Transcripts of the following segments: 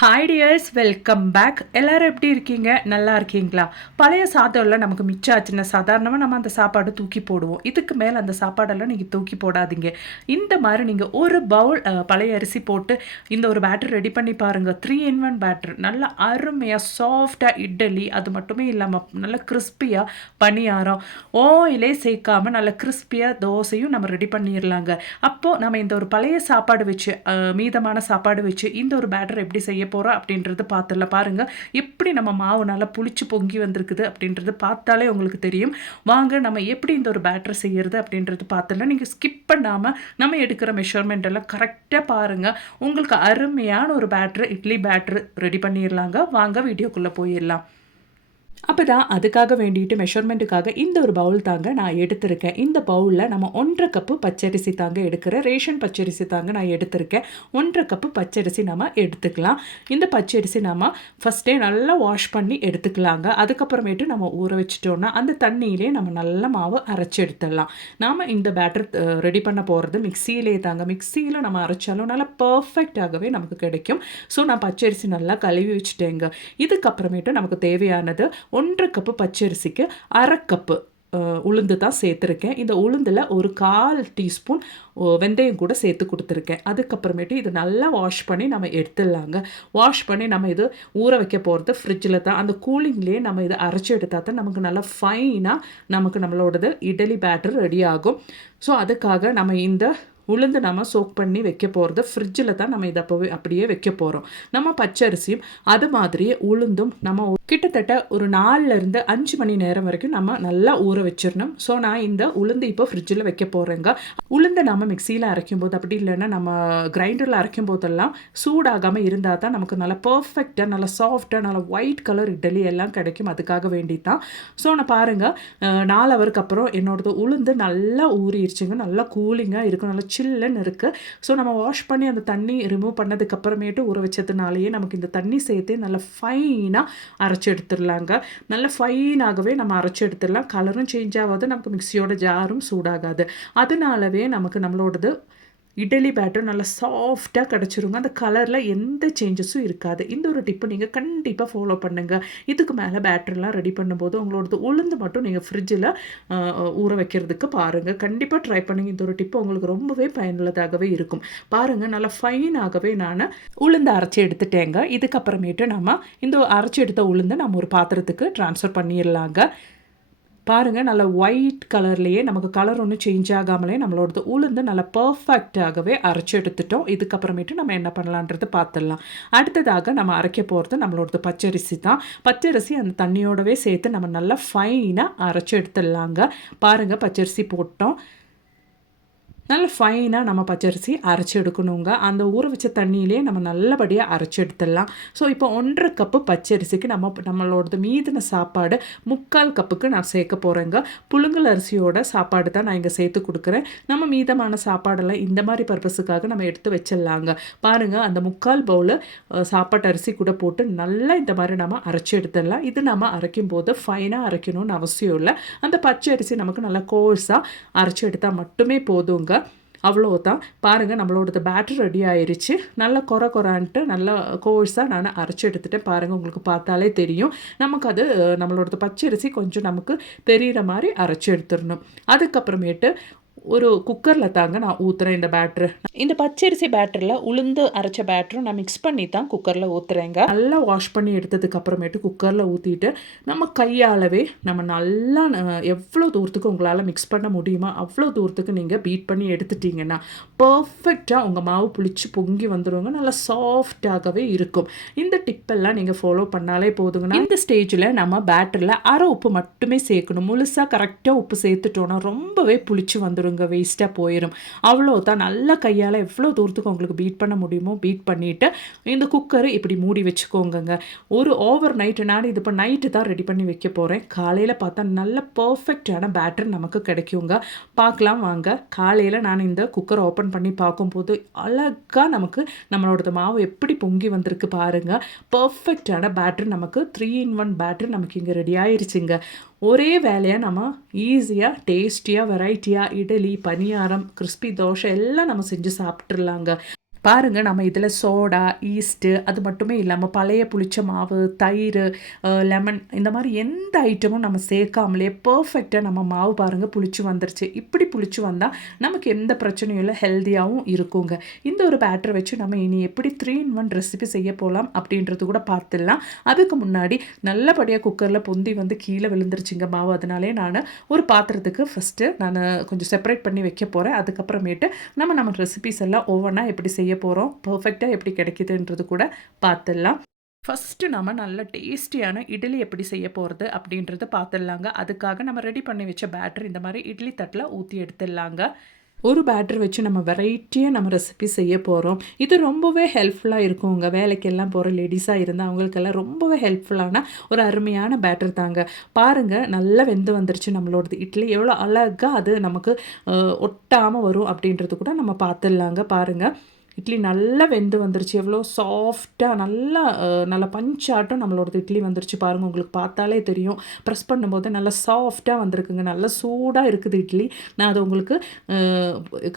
Hi tears welcome back எல்லாரும் எப்படி இருக்கீங்க? நல்லா இருக்கீங்களா? பழைய சாதம்லாம் நமக்கு மிச்சம் ஆச்சுன்னா சாதாரணமாக நம்ம அந்த சாப்பாடு தூக்கி போடுவோம். இதுக்கு மேலே அந்த சாப்பாடெல்லாம் நீங்கள் தூக்கி போடாதீங்க. இந்த மாதிரி நீங்கள் ஒரு பவுல் பழைய அரிசி போட்டு இந்த ஒரு பேட்டர் ரெடி பண்ணி பாருங்கள் த்ரீ இன் ஒன் பேட்டர் நல்லா அருமையாக சாஃப்டாக இட்லி அது மட்டுமே இல்லாமல் நல்லா கிறிஸ்பியாக பணியாரம் ஓயிலே சேர்க்காம நல்லா கிறிஸ்பியாக தோசையும் நம்ம ரெடி பண்ணிடலாங்க அப்போது நம்ம இந்த ஒரு பழைய சாப்பாடு வச்சு மீதமான சாப்பாடு வச்சு இந்த ஒரு பேட்டர் எப்படி செய்ய போகிறோம் அப்படின்றது பார்த்துடல பாருங்கள் எப்படி நம்ம மாவு நல்லா புளிச்சு பொங்கி வந்திருக்குது அப்படின்றது பார்த்தாலே உங்களுக்கு தெரியும். வாங்க நம்ம எப்படி இந்த ஒரு பேட்டர் செய்யறது அப்படின்றது பார்த்துடலாம் நீங்கள் ஸ்கிப் பண்ணாமல் நம்ம எடுக்கிற மெஷர்மெண்ட் எல்லாம் கரெக்டாக பாருங்கள் உங்களுக்கு அருமையான ஒரு பேட்ரு இட்லி பேட்ரு ரெடி பண்ணிடலாங்க வாங்க வீடியோக்குள்ளே போயிடலாம் அப்போ தான் அதுக்காக வேண்டிட்டு மெஷர்மெண்ட்டுக்காக இந்த ஒரு பவுல் தாங்க நான் எடுத்திருக்கேன். இந்த பவுலில் நம்ம ஒன்றரை கப்பு பச்சரிசி தாங்க எடுக்கிறேன் ரேஷன் பச்சரிசி தாங்க நான் எடுத்திருக்கேன். ஒன்றரை கப்பு பச்சரிசி நம்ம எடுத்துக்கலாம். இந்த பச்சரிசி நம்ம ஃபஸ்ட்டே நல்லா வாஷ் பண்ணி எடுத்துக்கலாங்க. அதுக்கப்புறமேட்டு நம்ம ஊற வச்சிட்டோம்னா அந்த தண்ணியிலே நம்ம நல்ல மாவு அரைச்சி எடுத்துடலாம். நாம் இந்த பேட்டர் ரெடி பண்ண போகிறது மிக்சியிலே தாங்க. மிக்சியில் நம்ம அரைச்சாலும் நல்லா பர்ஃபெக்டாகவே நமக்கு கிடைக்கும். ஸோ நான் பச்சரிசி நல்லா கழுவி வச்சுட்டேங்க. இதுக்கப்புறமேட்டு நமக்கு தேவையானது ஒன்றரை கப்பு பச்சரிசிக்கு அரை கப்பு உளுந்து தான் சேர்த்துருக்கேன். இந்த உளுந்தில் ஒரு கால் டீஸ்பூன் வெந்தயம் கூட சேர்த்து கொடுத்துருக்கேன். அதுக்கப்புறமேட்டு இது நல்லா வாஷ் பண்ணி நம்ம எடுத்துடலாங்க. வாஷ் பண்ணி நம்ம இது ஊற வைக்க போகிறது ஃப்ரிட்ஜில் தான். அந்த கூலிங்லேயே நம்ம இதை அரைச்சி எடுத்தால் தான் நமக்கு நல்லா ஃபைனாக நமக்கு நம்மளோடது இட்லி பேட்டர் ரெடி ஆகும். ஸோ அதுக்காக நம்ம இந்த உளுந்து நம்ம சோக் பண்ணி வைக்க போகிறது ஃப்ரிட்ஜில் தான் நம்ம இதை அப்போவே அப்படியே வைக்க போகிறோம் நம்ம பச்சரிசியும் அது மாதிரியே உளுந்தும் நம்ம கிட்டத்தட்ட ஒரு நாலுலேருந்து அஞ்சு மணி நேரம் வரைக்கும் நம்ம நல்லா ஊற வச்சிடணும் ஸோ நான் இந்த உளுந்து இப்போ ஃப்ரிட்ஜில் வைக்க போகிறேங்க உளுந்தை நம்ம மிக்சியில் அரைக்கும் போது அப்படி இல்லைன்னா நம்ம கிரைண்டரில் அரைக்கும் போதெல்லாம் சூடாகாமல் இருந்தால் தான் நமக்கு நல்லா பர்ஃபெக்டாக நல்லா சாஃப்டாக நல்லா ஒயிட் கலர் இட்லி எல்லாம் கிடைக்கும். அதுக்காக வேண்டி தான். ஸோ நான் பாருங்கள் நாலு ஹவருக்கு அப்புறம் என்னோடது உளுந்து நல்லா ஊறிடுச்சுங்க நல்லா கூலிங்காக இருக்கும் நல்லா சில்லுன்னு இருக்குது ஸோ நம்ம வாஷ் பண்ணி அந்த தண்ணி ரிமூவ் பண்ணதுக்கப்புறமேட்டு ஊற வச்சதுனாலேயே நமக்கு இந்த தண்ணி சேர்த்து நல்லா ஃபைனாக அரைச்சி அரைச்சி எடுத்துடலாங்க. நல்ல ஃபைனாகவே நம்ம அரைச்சி எடுத்துடலாம். கலரும் சேஞ்ச் ஆகாது. நமக்கு மிக்சியோட ஜாரும் சூடாகாது. அதனாலவே நமக்கு நம்மளோடது இட்லி பேட்டர் நல்லா சாஃப்டாக கிடச்சிருங்க. அந்த கலரில் எந்த சேஞ்சஸும் இருக்காது. இந்த ஒரு டிப்பை நீங்கள் கண்டிப்பாக ஃபாலோ பண்ணுங்கள் இதுக்கு மேலே பேட்டர்லாம் ரெடி பண்ணும்போது உங்களோடது உளுந்து மட்டும் நீங்கள் ஃப்ரிட்ஜில் ஊற வைக்கிறதுக்கு பாருங்கள் கண்டிப்பாக ட்ரை பண்ணுங்கள் இந்த ஒரு டிப்பு உங்களுக்கு ரொம்பவே பயனுள்ளதாகவே இருக்கும். பாருங்கள் நல்லா ஃபைனாகவே நான் உளுந்து அரைச்சி எடுத்துட்டேங்க. இதுக்கப்புறமேட்டு நம்ம இந்த அரைச்சி எடுத்த உளுந்தை நம்ம ஒரு பாத்திரத்துக்கு ட்ரான்ஸ்ஃபர் பண்ணிடலாங்க பாருங்கள் நல்ல ஒயிட் கலர்லேயே நமக்கு கலர் ஒன்றும் சேஞ்ச் ஆகாமலே நம்மளோடது உளுந்து நல்லா பர்ஃபெக்டாகவே அரைச்சி எடுத்துட்டோம். இதுக்கப்புறமேட்டு நம்ம என்ன பண்ணலான்றது பார்த்துடலாம் அடுத்ததாக நம்ம அரைக்க போகிறது நம்மளோடது பச்சரிசி தான். பச்சரிசி அந்த தண்ணியோடவே சேர்த்து நம்ம நல்லா ஃபைனாக அரைச்சி எடுத்துடலாங்க. பாருங்கள் பச்சரிசி போட்டோம். நல்ல ஃபைனாக நம்ம பச்சரிசி அரைச்சி எடுக்கணுங்க. அந்த ஊற வச்ச தண்ணியிலே நம்ம நல்லபடியாக அரைச்சி எடுத்துடலாம். ஸோ இப்போ ஒன்றரை கப்பு பச்சரிசிக்கு நம்ம நம்மளோடது மீதின சாப்பாடு முக்கால் கப்புக்கு நான் சேர்க்க போகிறேங்க புழுங்கல் அரிசியோட சாப்பாடு தான் நான் இங்கே சேர்த்து கொடுக்குறேன். நம்ம மீதமான சாப்பாடெல்லாம் இந்த மாதிரி பர்பஸுக்காக நம்ம எடுத்து வச்சிடலாங்க. பாருங்கள் அந்த முக்கால் பவுலு சாப்பாட்டு அரிசி கூட போட்டு நல்லா இந்த மாதிரி நம்ம அரைச்சி எடுத்துடலாம். இது நம்ம அரைக்கும் போது ஃபைனாக அரைக்கணும்னு அவசியம் இல்லை. அந்த பச்சை அரிசி நமக்கு நல்லா கோர்ஸாக அரைச்சி எடுத்தால் மட்டுமே போதுங்க. அவ்வளோதான் பாருங்கள் நம்மளோடது பேட்டர் ரெடி ஆயிடுச்சு நல்லா கொர குறான்ட்டு நல்லா கோர்ஸாக நான் அரைச்சி எடுத்துட்டேன். பாருங்கள் உங்களுக்கு பார்த்தாலே தெரியும். நமக்கு அது அஹ், நம்மளோடது பச்சரிசி கொஞ்சம் நமக்கு தெரிகிற மாதிரி அரைச்சி எடுத்துடணும். அதுக்கப்புறமேட்டு ஒரு குக்கரில் தாங்க நான் ஊற்றுறேன் இந்த பேட்ரு இந்த பச்சரிசி பேட்டரில் உளுந்து அரைச்ச பேட்டரும் நான் மிக்ஸ் பண்ணி தான் குக்கரில் ஊற்றுறேங்க நல்லா வாஷ் பண்ணி எடுத்ததுக்கு அப்புறமேட்டு குக்கரில் ஊற்றிட்டு நம்ம கையாலவே நம்ம நல்லா எவ்வளோ தூரத்துக்கு உங்களால் மிக்ஸ் பண்ண முடியுமோ அவ்வளோ தூரத்துக்கு நீங்கள் பீட் பண்ணி எடுத்துட்டீங்கன்னா பர்ஃபெக்டாக உங்கள் மாவு புளிச்சு பொங்கி வந்துடுவாங்க நல்லா சாஃப்டாகவே இருக்கும். இந்த டிப்பெல்லாம் நீங்கள் ஃபாலோ பண்ணாலே போதுங்கன்னா இந்த ஸ்டேஜில் நம்ம பேட்டரில் அரை உப்பு மட்டுமே சேர்க்கணும். முழுசாக கரெக்டாக உப்பு சேர்த்துட்டோன்னா ரொம்பவே புளிச்சு வந்துடுங்க வேஸ்ட்டாக போயிடும் அவ்வளோ தான் நல்லா கையால் எவ்வளோ தூரத்துக்கு உங்களுக்கு பீட் பண்ண முடியுமோ பீட் பண்ணிவிட்டு இந்த குக்கரை இப்படி மூடி வச்சுக்கோங்கங்க. ஒரு ஓவர் நைட்டு நான் இது இப்போ நைட்டு தான் ரெடி பண்ணி வைக்க போகிறேன் காலையில் பார்த்தா நல்ல பர்ஃபெக்டான பேட்டர் நமக்கு கிடைக்குங்க. பார்க்கலாம் வாங்க. காலையில் நான் இந்த குக்கரை ஓப்பன் பண்ணி பார்க்கும்போது அழகாக நமக்கு நம்மளோட மாவு எப்படி பொங்கி வந்திருக்கு பாருங்க. பர்ஃபெக்டான பேட்டர் நமக்கு த்ரீ இன் ஒன் பேட்டர் நமக்கு இங்கே ரெடி ஆயிருச்சுங்க. ஒரே வேலையாக நம்ம ஈஸியாக டேஸ்டியாக வெரைட்டியாக இட்லி பணியாரம் கிறிஸ்பி தோசை எல்லாம் நம்ம செஞ்சு சாப்பிட்ருலாங்க பாருங்கள் நம்ம இதில் சோடா ஈஸ்ட்டு அது மட்டுமே இல்லாமல் பழைய புளிச்ச மாவு தயிர் லெமன் இந்த மாதிரி எந்த ஐட்டமும் நம்ம சேர்க்காமலே பர்ஃபெக்டாக நம்ம மாவு பாருங்கள் புளிச்சு வந்துருச்சு. இப்படி புளிச்சு வந்தால் நமக்கு எந்த பிரச்சனையும் இல்லை ஹெல்த்தியாகவும் இருக்குங்க. இந்த ஒரு பேட்டரை வச்சு நம்ம இனி எப்படி த்ரீ இன் ஒன் ரெசிபி செய்ய போகலாம் அப்படின்றது கூட பார்த்துடலாம். அதுக்கு முன்னாடி நல்லபடியாக குக்கரில் பொந்தி வந்து கீழே விழுந்துருச்சுங்க மாவு. அதனாலே நான் ஒரு பாத்திரத்துக்கு ஃபஸ்ட்டு நான் கொஞ்சம் செப்பரேட் பண்ணி வைக்க போகிறேன் அதுக்கப்புறமேட்டு நம்ம நம்ம ரெசிபிஸ் எல்லாம் ஒவ்வொன்றா எப்படி செய்ய செய்ய போகிறோம் பர்ஃபெக்டாக எப்படி கிடைக்குதுன்றது கூட பார்த்துடலாம் ஃபஸ்ட்டு நம்ம நல்ல டேஸ்டியான இட்லி எப்படி செய்ய போகிறது அப்படின்றத பார்த்துடலாங்க அதுக்காக நம்ம ரெடி பண்ணி வச்ச பேட்டர் இந்த மாதிரி இட்லி தட்டில் ஊற்றி எடுத்துடலாங்க. ஒரு பேட்டர் வச்சு நம்ம வெரைட்டியாக நம்ம ரெசிபி செய்ய போகிறோம் இது ரொம்பவே ஹெல்ப்ஃபுல்லாக இருக்கும். உங்கள் வேலைக்கெல்லாம் போகிற லேடிஸாக இருந்தால் அவங்களுக்கெல்லாம் ரொம்பவே ஹெல்ப்ஃபுல்லான ஒரு அருமையான பேட்டர் தாங்க. பாருங்கள் நல்லா வெந்து வந்துருச்சு நம்மளோடது இட்லி. எவ்வளோ அழகாக அது நமக்கு ஒட்டாமல் வரும் அப்படின்றது கூட நம்ம பார்த்துடலாங்க பாருங்கள் இட்லி நல்லா வெந்து வந்துருச்சு. எவ்வளோ சாஃப்டாக நல்லா நல்லா பஞ்சாட்டம் நம்மளோடது இட்லி வந்துருச்சு பாருங்கள் உங்களுக்கு பார்த்தாலே தெரியும். ப்ரெஸ் பண்ணும்போது நல்லா சாஃப்டாக வந்திருக்குங்க. நல்லா சூடாக இருக்குது இட்லி. நான் அதை உங்களுக்கு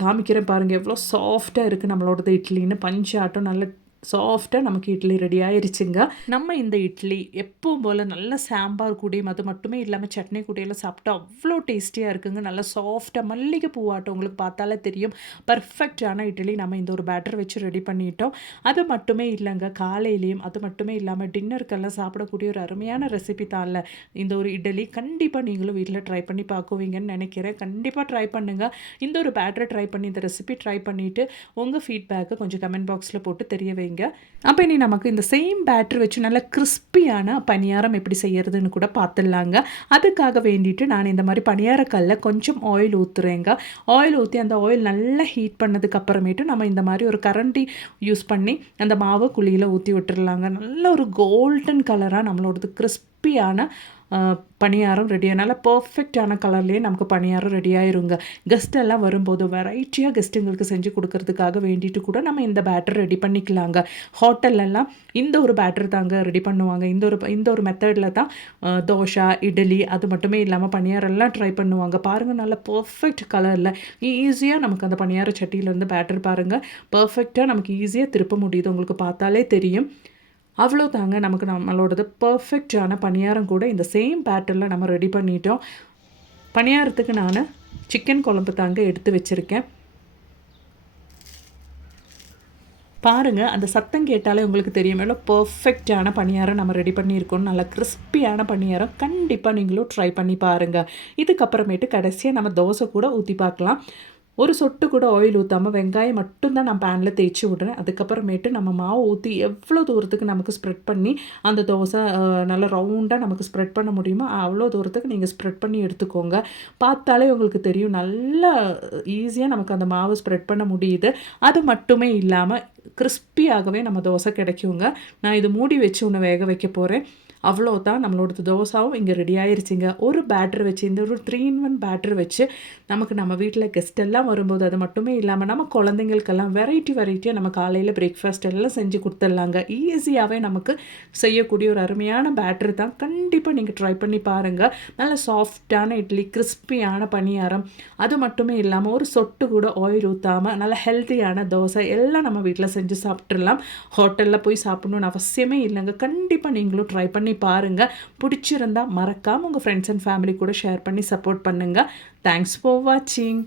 காமிக்கிறேன் பாருங்கள் எவ்வளோ சாஃப்டாக இருக்குது நம்மளோடது இட்லின்னு. பஞ்சாட்டம் நல்ல சாஃப்டாக நமக்கு இட்லி ரெடி ஆயிடுச்சுங்க நம்ம இந்த இட்லி எப்பவும் போல் நல்ல சாம்பார் கூடியும் அது மட்டுமே இல்லாமல் சட்னி கூடியெல்லாம் சாப்பிட்டா அவ்வளோ டேஸ்டியாக இருக்குங்க. நல்லா சாஃப்டாக மல்லிகை பூவாட்டம் உங்களுக்கு பார்த்தாலே தெரியும். பர்ஃபெக்டான இட்லி நம்ம இந்த ஒரு பேட்டர் வச்சு ரெடி பண்ணிட்டோம். அது மட்டுமே இல்லைங்க காலையிலையும் அது மட்டுமே இல்லாமல் டின்னருக்கெல்லாம் சாப்பிடக்கூடிய ஒரு அருமையான ரெசிபி தான் இல்லை இந்த ஒரு இட்லி கண்டிப்பாக நீங்களும் வீட்டில் ட்ரை பண்ணி பார்க்குவீங்கன்னு நினைக்கிறேன். கண்டிப்பாக ட்ரை பண்ணுங்கள் இந்த ஒரு பேட்டரை ட்ரை பண்ணி இந்த ரெசிபி ட்ரை பண்ணிவிட்டு உங்கள் ஃபீட்பேக்கை கொஞ்சம் கமெண்ட் பாக்ஸில் போட்டு தெரிய வைங்க செய்யுங்க. அப்போ இனி நமக்கு இந்த சேம் பேட்டர் வச்சு நல்ல கிறிஸ்பியான பணியாரம் எப்படி செய்யறதுன்னு கூட பார்த்துடலாங்க அதுக்காக வேண்டிட்டு நான் இந்த மாதிரி பணியாரக்கல்ல கொஞ்சம் ஆயில் ஊற்றுறேங்க ஆயில் ஊற்றி அந்த ஆயில் நல்லா ஹீட் பண்ணதுக்கு அப்புறமேட்டு நம்ம இந்த மாதிரி ஒரு கரண்டி யூஸ் பண்ணி அந்த மாவு குழியில் ஊற்றி விட்டுடலாங்க நல்ல ஒரு கோல்டன் கலராக நம்மளோடது கிறிஸ்பியான பணியாரம் ரெடி ஆனால பர்ஃபெக்டான கலர்லேயே நமக்கு பணியாரம் ரெடி ஆயிருங்க. கெஸ்ட் எல்லாம் வரும்போது வெரைட்டியாக கெஸ்ட்டுங்களுக்கு செஞ்சு கொடுக்கறதுக்காக வேண்டிட்டு கூட நம்ம இந்த பேட்டர் ரெடி பண்ணிக்கலாங்க. ஹோட்டல்லலாம் இந்த ஒரு பேட்டர் தாங்க ரெடி பண்ணுவாங்க. இந்த ஒரு இந்த ஒரு மெத்தடில் தான் தோசை இட்லி அது மட்டுமே இல்லாமல் பணியாரெல்லாம் ட்ரை பண்ணுவாங்க. பாருங்கள் நல்ல பர்ஃபெக்ட் கலரில் ஈஸியாக நமக்கு அந்த பணியார சட்டியிலேருந்து பேட்டர் பாருங்கள் பர்ஃபெக்டாக நமக்கு ஈஸியாக திருப்ப முடியுது. உங்களுக்கு பார்த்தாலே தெரியும். அவ்வளோ தாங்க நமக்கு நம்மளோடது பர்ஃபெக்டான பணியாரம் கூட இந்த சேம் பேட்டர்னில் நம்ம ரெடி பண்ணிட்டோம். பணியாரத்துக்கு நான் சிக்கன் குழம்பு தாங்க எடுத்து வச்சுருக்கேன். பாருங்கள் அந்த சத்தம் கேட்டாலே உங்களுக்கு தெரியும். எவ்வளோ பர்ஃபெக்டான பணியாரம் நம்ம ரெடி பண்ணியிருக்கோம் நல்லா கிறிஸ்பியான பணியாரம் கண்டிப்பாக நீங்களும் ட்ரை பண்ணி பாருங்கள் இதுக்கப்புறமேட்டு கடைசியாக நம்ம தோசை கூட ஊற்றி பார்க்கலாம். ஒரு சொட்டு கூட ஆயில் ஊற்றாமல் வெங்காயம் மட்டும்தான் நான் பேனில் தேய்ச்சி விட்றேன். அதுக்கப்புறமேட்டு நம்ம மாவு ஊற்றி எவ்வளோ தூரத்துக்கு நமக்கு ஸ்ப்ரெட் பண்ணி அந்த தோசை நல்லா ரவுண்டாக நமக்கு ஸ்ப்ரெட் பண்ண முடியுமோ அவ்வளோ தூரத்துக்கு நீங்கள் ஸ்ப்ரெட் பண்ணி எடுத்துக்கோங்க. பார்த்தாலே உங்களுக்கு தெரியும் நல்லா ஈஸியாக நமக்கு அந்த மாவு ஸ்ப்ரெட் பண்ண முடியுது. அது மட்டுமே இல்லாமல் கிறிஸ்பியாகவே நம்ம தோசை கிடைக்குங்க. நான் இது மூடி வச்சு ஒன்று வேக வைக்க போகிறேன் அவ்வளோ தான் நம்மளோட தோசாவும் இங்கே ரெடி ஆயிருச்சுங்க. ஒரு பேட்ரு வச்சு இந்த ஒரு த்ரீ இன் ஒன் பேட்ரு வச்சு நமக்கு நம்ம வீட்டில் கெஸ்ட் எல்லாம் வரும்போது அது மட்டுமே இல்லாமல் நம்ம குழந்தைங்களுக்கெல்லாம் வெரைட்டி வெரைட்டியாக நம்ம காலையில் பிரேக்ஃபாஸ்ட் எல்லாம் செஞ்சு கொடுத்துடலாங்க. ஈஸியாகவே நமக்கு செய்யக்கூடிய ஒரு அருமையான பேட்ரு தான். கண்டிப்பாக நீங்கள் ட்ரை பண்ணி பாருங்கள் நல்ல சாஃப்டான இட்லி கிறிஸ்பியான பணியாரம். அது மட்டுமே இல்லாமல் ஒரு சொட்டு கூட ஆயில் ஊற்றாமல் நல்ல ஹெல்த்தியான தோசை எல்லாம் நம்ம வீட்டில் செஞ்சு சாப்பிட்றலாம் ஹோட்டலில் போய் சாப்பிட்ணுன்னு அவசியமே இல்லைங்க. கண்டிப்பாக நீங்களும் ட்ரை பண்ணி போய் பாருங்கள் பிடிச்சிருந்தா மறக்காமல் உங்கள் ஃப்ரெண்ட்ஸ் அண்ட் ஃபேமிலி கூட ஷேர் பண்ணி சப்போர்ட் பண்ணுங்கள் தேங்க்ஸ் ஃபார் வாட்சிங்